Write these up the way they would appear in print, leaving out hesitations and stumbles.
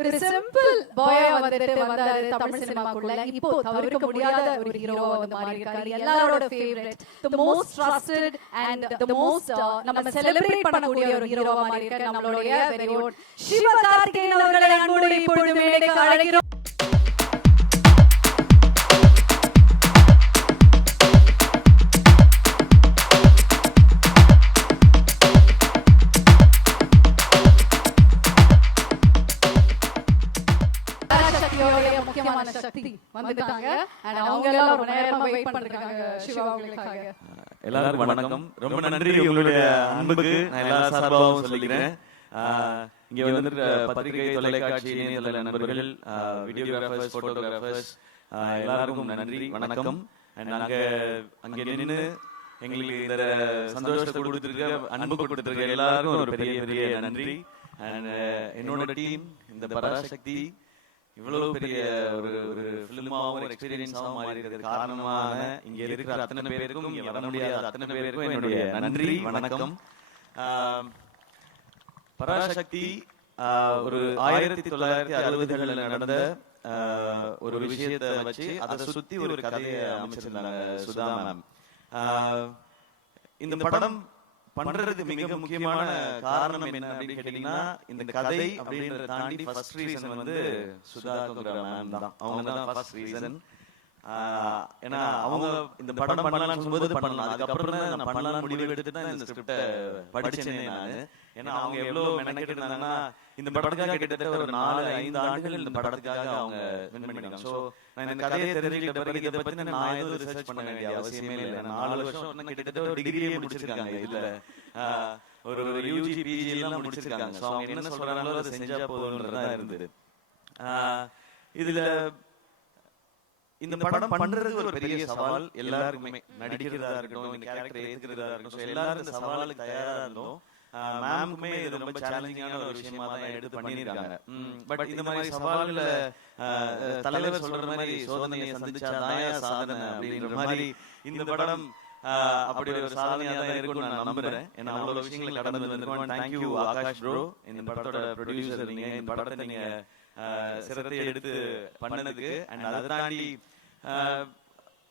ஒரு சிம்பிள் பாயா வந்துட்டு வந்தாரு தமிழ் சினிமாக்குள்ள. இப்போ தவிர்க்க முடியாத ஒரு ஹீரோவா வந்து மாறி இருக்காரு. எல்லாரோட favourite, the most trusted and the most நம்ம செலிப்ரேட் பண்ணக்கூடிய ஒரு ஹீரோவா மாறி இருக்காரு நம்மளுடைய very own சிவகார்த்திகேயன் அவர்களை அன்போடு இப்பொழுது மேடைக்கு அழைக்கிறோம். சக்தி வந்துட்டாங்க. அவங்க எல்லாம் ரொம்ப நேரமா வெயிட் பண்ணிருக்காங்க சிவா அவங்களுக்காக. எல்லாருக்கும் வணக்கம். ரொம்ப நன்றி உங்களுடைய அன்புக்கு நான் எல்லா சார்பாகவும் சொல்லிக்கிறேன். இங்க வந்து பத்திரிகை, தொலைக்காட்சி, இணையதள நண்பர்கள், வீடியோகிராஃபர்ஸ், போட்டோகிராஃபர்ஸ் எல்லாருக்கும் நன்றி, வணக்கம். நாங்க அங்க நின்று எங்களுக்கு இந்த சந்தோஷத்தை கொடுத்துருக்க, அன்பு கொடுத்துருக்க எல்லாருக்கும் ஒரு பெரிய பெரிய நன்றி. என்னோட டீம் இந்த பராசக்தி இவ்வளவு பெரிய ஒரு ஃபிலிமாவும் ஒரு எக்ஸ்பீரியன்ஸாகவும் மாறி இருக்கிறது காரணமான இங்க இருக்கிற அத்தனை பேருக்கும், இங்க வர முடியாத அத்தனை பேருக்கும் என்னுடைய நன்றி, வணக்கம். பராசக்தி ஒரு 1960களில் நடந்த ஒரு விஷயத்தை வச்சு அதை சுத்தி ஒரு கதையை அமைச்சிருந்தாங்க சுதா மேம். இந்த படம் பண்றதுக்கு மிக முக்கியமான காரணம் என்ன அப்படின்னு கேட்டீங்கன்னா, இந்த கதை அப்படின்றத தாண்டி ஃபர்ஸ்ட் ரீசன் வந்து சுதா மேம் தான். அவங்க தான் ஃபர்ஸ்ட் ரீசன். ஏன்னா அவங்க இந்த படம் பண்ணலாம்னு சொல்லும்போது பண்ணலாம், அதுக்கப்புறம் தான் நான் பண்ணலாம்னு முடிவு எடுத்துட்டு தான் இந்த ஸ்கிரிப்டை படிச்சேனே நான். ஏன்னா அவங்க எவ்வளவு மெனக்கெட்டு இருந்தாங்கன்னா, இந்த படத்துக்காக கிட்டத்தட்ட ஒரு 4-5 ஆண்டுகள் இந்த படத்துக்காக அவங்க வின் பண்ணிருக்காங்க. ஸோ நான் இந்த கதையை தெரிஞ்சுக்கிட்ட பிறகு இதை பத்தி நான் எதுவும் ரிசர்ச் பண்ண வேண்டிய அவசியமே இல்லை. 4 வருஷம் கிட்டத்தட்ட ஒரு டிகிரியே முடிச்சிருக்காங்க, இல்ல ஒரு UG PG எல்லாம் முடிச்சிருக்காங்க. ஸோ அவங்க என்ன சொல்றாங்களோ அதை செஞ்சா போதுன்றதா இருந்தது. இதுல இந்த படம் பண்றது ஒரு பெரிய சவால் எல்லாருக்குமே, நடிக்கிறதா இருக்கட்டும், இந்த கேரக்டர் ஏத்துக்கிறதா இருக்கட்டும், எல்லாரும் இந்த சவாலுக்கு தயாரா இருந்தோம். மேமுக்குமே இது ரொம்ப சேலஞ்சிங்கான ஒரு விஷயமா தான் எடுத்து பண்ணிருக்காங்க. பட் இந்த மாதிரி சவால்ல தலைவர் சொல்ற மாதிரி சோதனையை சந்திச்சாதான் சாதனை அப்படின்ற மாதிரி இந்த படம் அப்படி ஒரு சாதனையா தான் இருக்கும்னு நான் நம்புறேன். ஏன்னா அவ்வளவு விஷயங்களை கடந்து வந்திருக்கோம். தேங்க்யூ ஆகாஷ் ப்ரோ, இந்த படத்தோட ப்ரொடியூசர் நீங்க, இந்த படத்தை நீங்க சிரத்தை எடுத்து பண்ணதுக்கு. அண்ட் அதை தாண்டி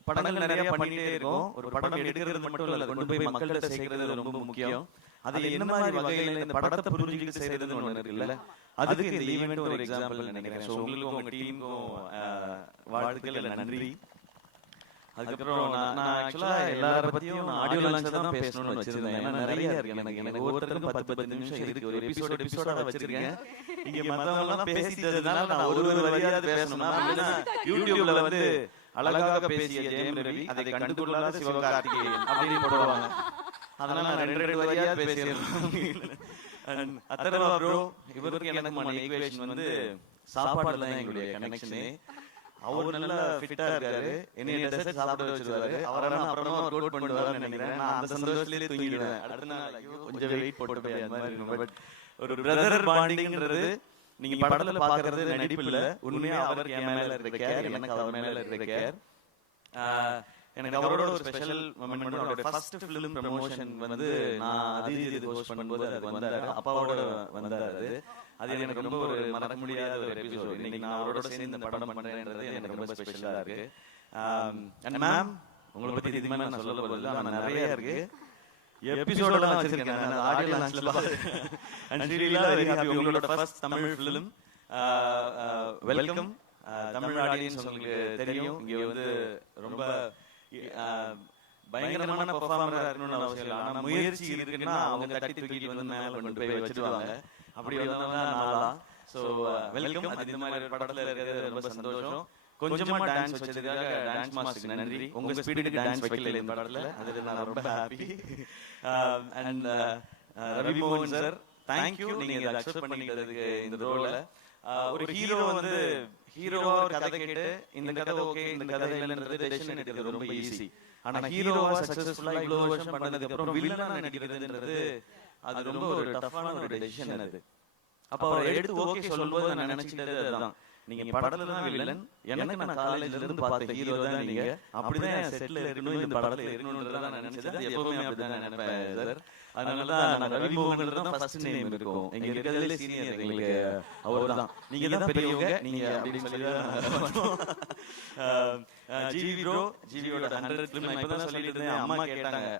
படங்கள் நிறைய பண்ணிட்டே இருக்கோம். ஒரு படம் எடுக்கிறது மட்டும் இல்ல, கொண்டு போய் மக்கள்கிட்ட சேர்க்கிறது ரொம்ப முக்கியம். அது என்ன மாதிரி வகையில இந்த படத்தை புரிஞ்சுக்கிட்டு செய்யறதுன்னு ஒண்ணு இருக்குல்ல, அதுக்கு இந்த ஈவென்ட் ஒரு எக்ஸாம்பிள் நினைக்கிறேன். ஸோ உங்களுக்கும் உங்க டீமுக்கும் வாழ்த்துக்கள், நன்றி. அதுக்கப்புறம் நான் ஆக்சுவலா எல்லார பத்தியும் ஆடியோ லான்ச் தான் பேசணும்னு வச்சிருந்தேன். ஏன்னா நிறைய இருக்கு, எனக்கு ஒவ்வொருத்தருக்கும் 10-10 நிமிஷம் இருக்கு. ஒரு எபிசோடா வச்சிருக்கேன். இங்க மத்தவங்க எல்லாம் பேசிட்டதுனால நான் ஒரு வரியாவது பேசணும்னா, யூடியூப்ல வந்து அழகாக பேசிய ஜெயம் ரவி, அதை கண்டுகொள்ளாத சிவகார்த்திகேயன் அப்படின்னு போடுவாங்க. அதனால நான் 2 வரியாவது பேசிடுறேன். அத்தர்வா ப்ரோ, இவருக்கு எனக்குமான ஈக்குவேஷன் வந்து சாப்பாடுல தான் எங்களுடைய கனெக்ஷனே. அவரு நல்லா ஃபிட்டா இருக்காரு, என்னைய டெசர்ட் சாப்பிட வச்சிருவாரு. அவரை அப்புறமா ரோட் பண்ணுவாருன்னு நினைக்கிறேன். நான் அந்த சந்தோஷத்திலே தூங்கிடுவேன். அடுத்த நாள் கொஞ்சம் வெயிட் போட்டு போய் அந்த மாதிரி இருக்கும். பட் ஒரு பிரதர் பாண்டிங்ன்றது நீங்க படத்துல பாக்குறது நடிப்பு இல்ல, உண்மையா அவருக்கு என் மேல இருக்க கேர், எனக்கு அவர் மேல இருக்க கேர். எனக்கு அவரோட ஒரு ஸ்பெஷல் மொமெண்ட், அவரோட ஃபர்ஸ்ட் ஃபிலிம் ப்ரமோஷன் வந்து நான் அது ஹோஸ்ட் பண்ணும்போது அது வந்தாரு, அப்பாவோட வந்தாரு. அது எனக்கு ரொம்ப ஒரு மறக்க முடியாத ஒரு எபிசோட். இன்னைக்கு நான் அவரோட சேர்ந்து இந்த படம் பண்றேன்றது எனக்கு ரொம்ப ஸ்பெஷலா இருக்கு. அண்ட் மேம், உங்களை பத்தி இதுக்கு மேல நான் சொல்ல போறதில்ல, ஆனா நிறைய இருக்கு. எபிசோடெல்லாம் வச்சிருக்கேன் நான் ஆடியோ லான்ச்ல. அண்ட் ஸ்ரீலா வெரி ஹாப்பி, உங்களோட first Tamil film. Welcome Tamil audience. உங்களுக்கு தெரியும் இங்க வந்து ரொம்ப பயங்கரமான பெர்ஃபார்மரா இருக்கணும்னு அவசியம் இல்லை, ஆனா முயற்சி இருக்குன்னா அவங்க தட்டி தூக்கிட்டு வந்து மேல கொண்டு போய் வச்சிருவாங்க. அப்படி வந்தவங்க நான்தான். So welcome. அது இந்த மாதிரி படத்துல இருக்கிறது ரொம்ப சந்தோஷம். கொஞ்சமா டான்ஸ் வச்சதுக்காக டான்ஸ் மாஸ்டருக்கு நன்றி. உங்க ஸ்பீடுக்கு டான்ஸ் வைக்கல இந்த படத்துல, அதுல நான் ரொம்ப ஹாப்பி. அண்ட் ரவி மோகன் சார், தேங்க்யூ, நீங்க இதை அக்செப்ட் பண்ணிக்கிறதுக்கு இந்த ரோல. ஒரு ஹீரோ வந்து ஹீரோவா ஒரு கதை கேட்டு இந்த கதை ஓகே, இந்த கதை இல்லைன்றது டெசிஷன் எடுக்கிறது ரொம்ப ஈஸி. ஆனா ஹீரோவா சக்சஸ்ஃபுல்லா இவ்வளவு வருஷம் பண்ணதுக்கு அப்புறம் வில்லனா நடிக்கிறதுன்றது அது ரொம்ப ஒரு டஃப்பான ஒரு டெசிஷன் அது. அப்ப அவர் எடுத்து ஓகே சொல்லும்போது நான் நினைச்சிட்டது அதுதான், நீங்க படத்துல தான் வில்லன், எனக்கு நான் காலேஜ்ல இருந்து பார்த்த ஹீரோ தான் நீங்க, அப்படிதான் செட்ல இருக்கணும், இந்த படத்துல இருக்கணும்ன்றத நான் நினைச்சது. அது எப்பவுமே அப்படிதான் நினைப்பேன் சார். அதனாலதான் நான் ரவி மோகன்றது தான் ஃபர்ஸ்ட் நேம் இருக்கும். இங்க இருக்கிறதுல சீனியர் எங்களுக்கு அவர்தான். நீங்க தான் பெரியவங்க, நீங்க அப்படின்னு சொல்லி ஜிவி ப்ரோ, ஜிவியோட 100 ஃபிலிம் நான் இப்பதான் சொல்லிட்டு இருந்தேன். அம்மா கேட்டாங்க,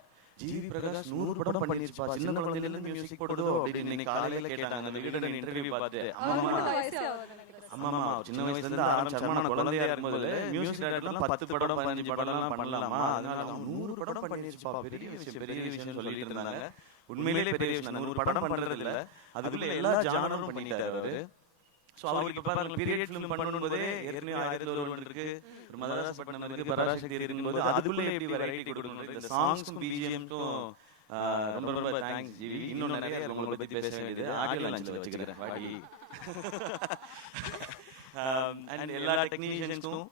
ஜிவி பிரகாஷ் 100 படம் பண்ணிருப்பா, சின்ன குழந்தையில இருந்து மியூசிக் போடுதோ அப்படின்னு இன்னைக்கு காலையில கேட்டாங்க. அந்த விகடன் இன்டர்வியூ பார்த்து அம்மா சின்ன வயசுல இருந்து ஆரம்பிச்சாமா, நான் குழந்தையா இருக்கும்போது மியூசிக் டைரக்டர்லாம் 10 படம் 15 படம்லாம் பண்ணலாமா, அதனால 100 படம் பண்ணிருப்பா, பெரிய விஷயம் சொல்லிட்டு இருந்தாங்க. உண்மையிலேயே பெரிய விஷயம். 100 படம் பண்றது இல்ல, அதுக்குள்ள எல்லா ஜானரும் பண்ணிட்டாரு அவரு. சோ அவருக்கு பாருங்க, பீரியட் ஃபிலிம் பண்ணும்போதே ஏற்கனவே 1001 இருக்கு, ஒரு மதராஸ் பட்டம் இருக்கு, பராசக்தி இருக்கும்போது அதுக்குள்ள எப்படி வெரைட்டி கொடுக்கணும், இந்த சாங்ஸ்க்கும் பிஜிஎம்க்கும் ரொம்ப ரொம்ப தேங்க்ஸ் ஜிவி. இன்னும் நிறைய உங்களை பத்தி பேச வேண்டியது ஆடியோ லான்ச்ல வச்சுக்கிறேன் வாடி. அண்ட் எல்லா டெக்னீஷியன்ஸ்க்கும்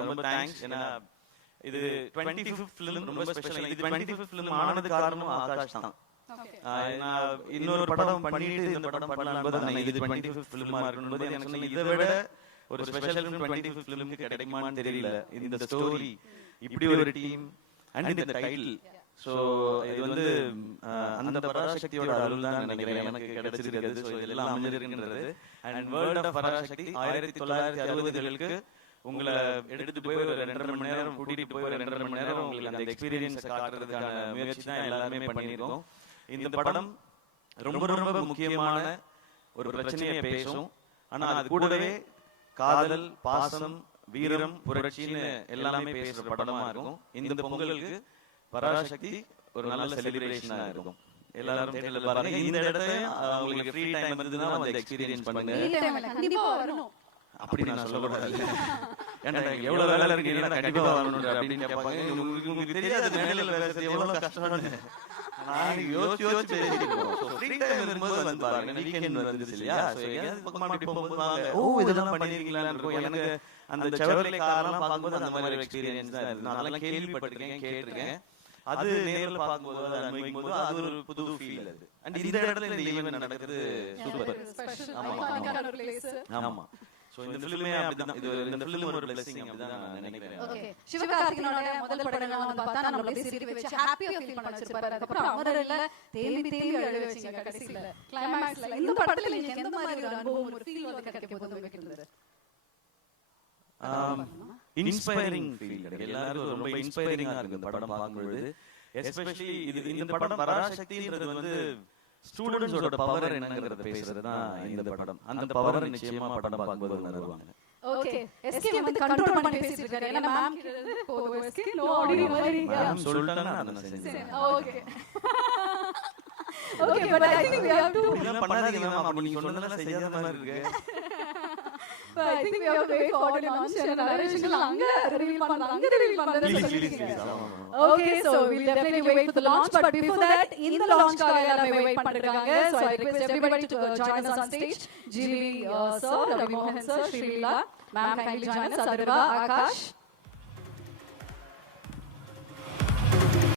ரொம்ப தேங்க்ஸ். ஏன்னா இது 25th ஃபிலிம், ரொம்ப ஸ்பெஷல். இது 25th ஃபிலிம் ஆனது காரணம் ஆகாஷ் தான். நான் இன்னொரு படம் பண்ணிட்டு இந்த படம் பண்ணலாம்போது நான் இது 25th ஃபிலிமா இருக்கும்போது எனக்கு சொன்ன, இதை விட ஒரு ஸ்பெஷல் ஃபிலிம் 25th ஃபிலிமுக்கு கிடைக்குமான்னு தெரியல. இந்த ஸ்டோரி, இப்படி ஒரு டீம் அண்ட் இந்த டைட்டில். சோ இது வந்து அந்த பராசக்தியோட அருள் தான் நினைக்கிறேன் எனக்கு கிடைச்சிருக்கிறது. சோ இதெல்லாம் அமைஞ்சிருக்கின்றது. அண்ட் வேர்ல்ட் ஆஃப் பராசக்தி 1960களுக்கு உங்களை எடுத்துட்டு போய் ஒரு 2.5 மணி நேரம் கூட்டிட்டு போய் ஒரு 2.5 மணி நேரம் உங்களுக்கு அந்த எக்ஸ்பீரியன்ஸ் காட்டுறதுக்கான முயற்சி தான் எல்லாருமே பண்ணியிருக்கோம். இந்த படம் ரொம்ப ரொம்ப முக்கியமான ஒரு பிரச்சனையை பேசும். ஆனா அது கூடவே காதல், பாசம், வீரம், புரட்சின்னு எல்லாமே பேசுற படமா இருக்கும். இந்த பொங்கலுக்கு பராசக்தி ஒரு நல்ல செலிப்ரேஷனா இருக்கும். எல்லாரும் தேட்டர்ல பாருங்க. இந்த இடத்துல உங்களுக்கு ஃப்ரீ டைம் இருந்ததுன்னா வந்து எக்ஸ்பீரியன்ஸ் பண்ணுங்க. கண்டிப்பா வரணும் அப்படி நான் சொல்லக்கூடாது. ஏன்னா எவ்வளவு வேலை இருக்கு, கண்டிப்பா வரணும் அப்படின்னு கேட்பாங்க. உங்களுக்கு தெரியாது மேடையில வேலை செய்ய எவ்வளவு கஷ்டம்னு. நான் யோசிச்சு பேசிக்கிறோம். ஃப்ரீ டைம் இருக்கும்போது வந்து பாருங்க, வீக்கெண்ட் வந்துருச்சு இல்லையா, சோ எங்கயாவது பக்கமா அப்படி போகும்போது வாங்க, ஓ இதெல்லாம் பண்ணிருக்கீங்களான்னு இருக்கும். எனக்கு அந்த செவர்லே கார்லாம் பார்க்கும்போது அந்த மாதிரி ஒரு எக்ஸ்பீரியன்ஸ் தான் இருக்கு. நான் அதெல்லாம் கேள்விப்பட்டிருக்கேன், கேட்டிருக்கேன். அது நேர்ல பார்க்கும்போது, அதை அனுபவிக்கும் போது அது ஒரு புது ஃபீல். அது அண்ட் இந்த இடத்துல இந்த ஈவென்ட் நடக்குது சூப்பர். ஆமா. சோ இந்த ஃபிலிமே அப்படிதான். இது இந்த ஃபிலிம் ஒரு blessing அப்படிதான் நான் நினைக்கிறேன். ஓகே, சிவகார்த்திகேயனோட முதல் படங்கள் வந்து பார்த்தா நம்மள அப்படியே சிரிக்க வச்சு ஹாப்பியா ஃபீல் பண்ண வச்சிருப்பாரு. அதுக்கு அப்புறம் அமரர்ல தேம்பி அழுவ வச்சீங்க கடைசில கிளைமாக்ஸ்ல. இந்த படத்துல நீங்க எந்த மாதிரி ஒரு அனுபவம், ஒரு ஃபீல் வந்து கிடைக்க போகுது உங்களுக்கு? இன்ஸ்பைரிங் ஃபீல் கிடைக்கும். எல்லாரும் ரொம்ப இன்ஸ்பைரிங்கா இருக்கு இந்த படம் பார்க்கும்போது. எஸ்பெஷலி இந்த படம் பராசக்தின்றது வந்து ஸ்டூடண்ட்ஸோட பவர் என்னங்கறத பேசுறது தான் இந்த படம். அந்த பவர் நிச்சயமா படம் பார்க்கும்போது உணர்வாங்க. ஓகே, எஸ்கே வந்து கண்ட்ரோல் பண்ணி பேசிட்டு இருக்காரு. ஏன்னா மேம் கிட்ட போடு எஸ்கே நோ ஆடியோ மாதிரி மேம் சொல்லிட்டாங்க நான் செஞ்சேன். Okay okay, but I think we have to பண்ணாதீங்க மேம், அப்ப நீங்க சொன்னதெல்லாம் செய்யாத மாதிரி இருக்கு. But I think we have to wait for audio launch and narration அங்க ரிவீல் பண்றது சொல்லிருக்கீங்க. Okay, so we'll definitely wait for the launch, but before that in the launch காக எல்லாரும் wait பண்ணிருக்காங்க. So I request everybody to join us on stage. GV sir, Ravi Mohan sir, Sri Leela, ma'am kindly join us. Adarva, Akash.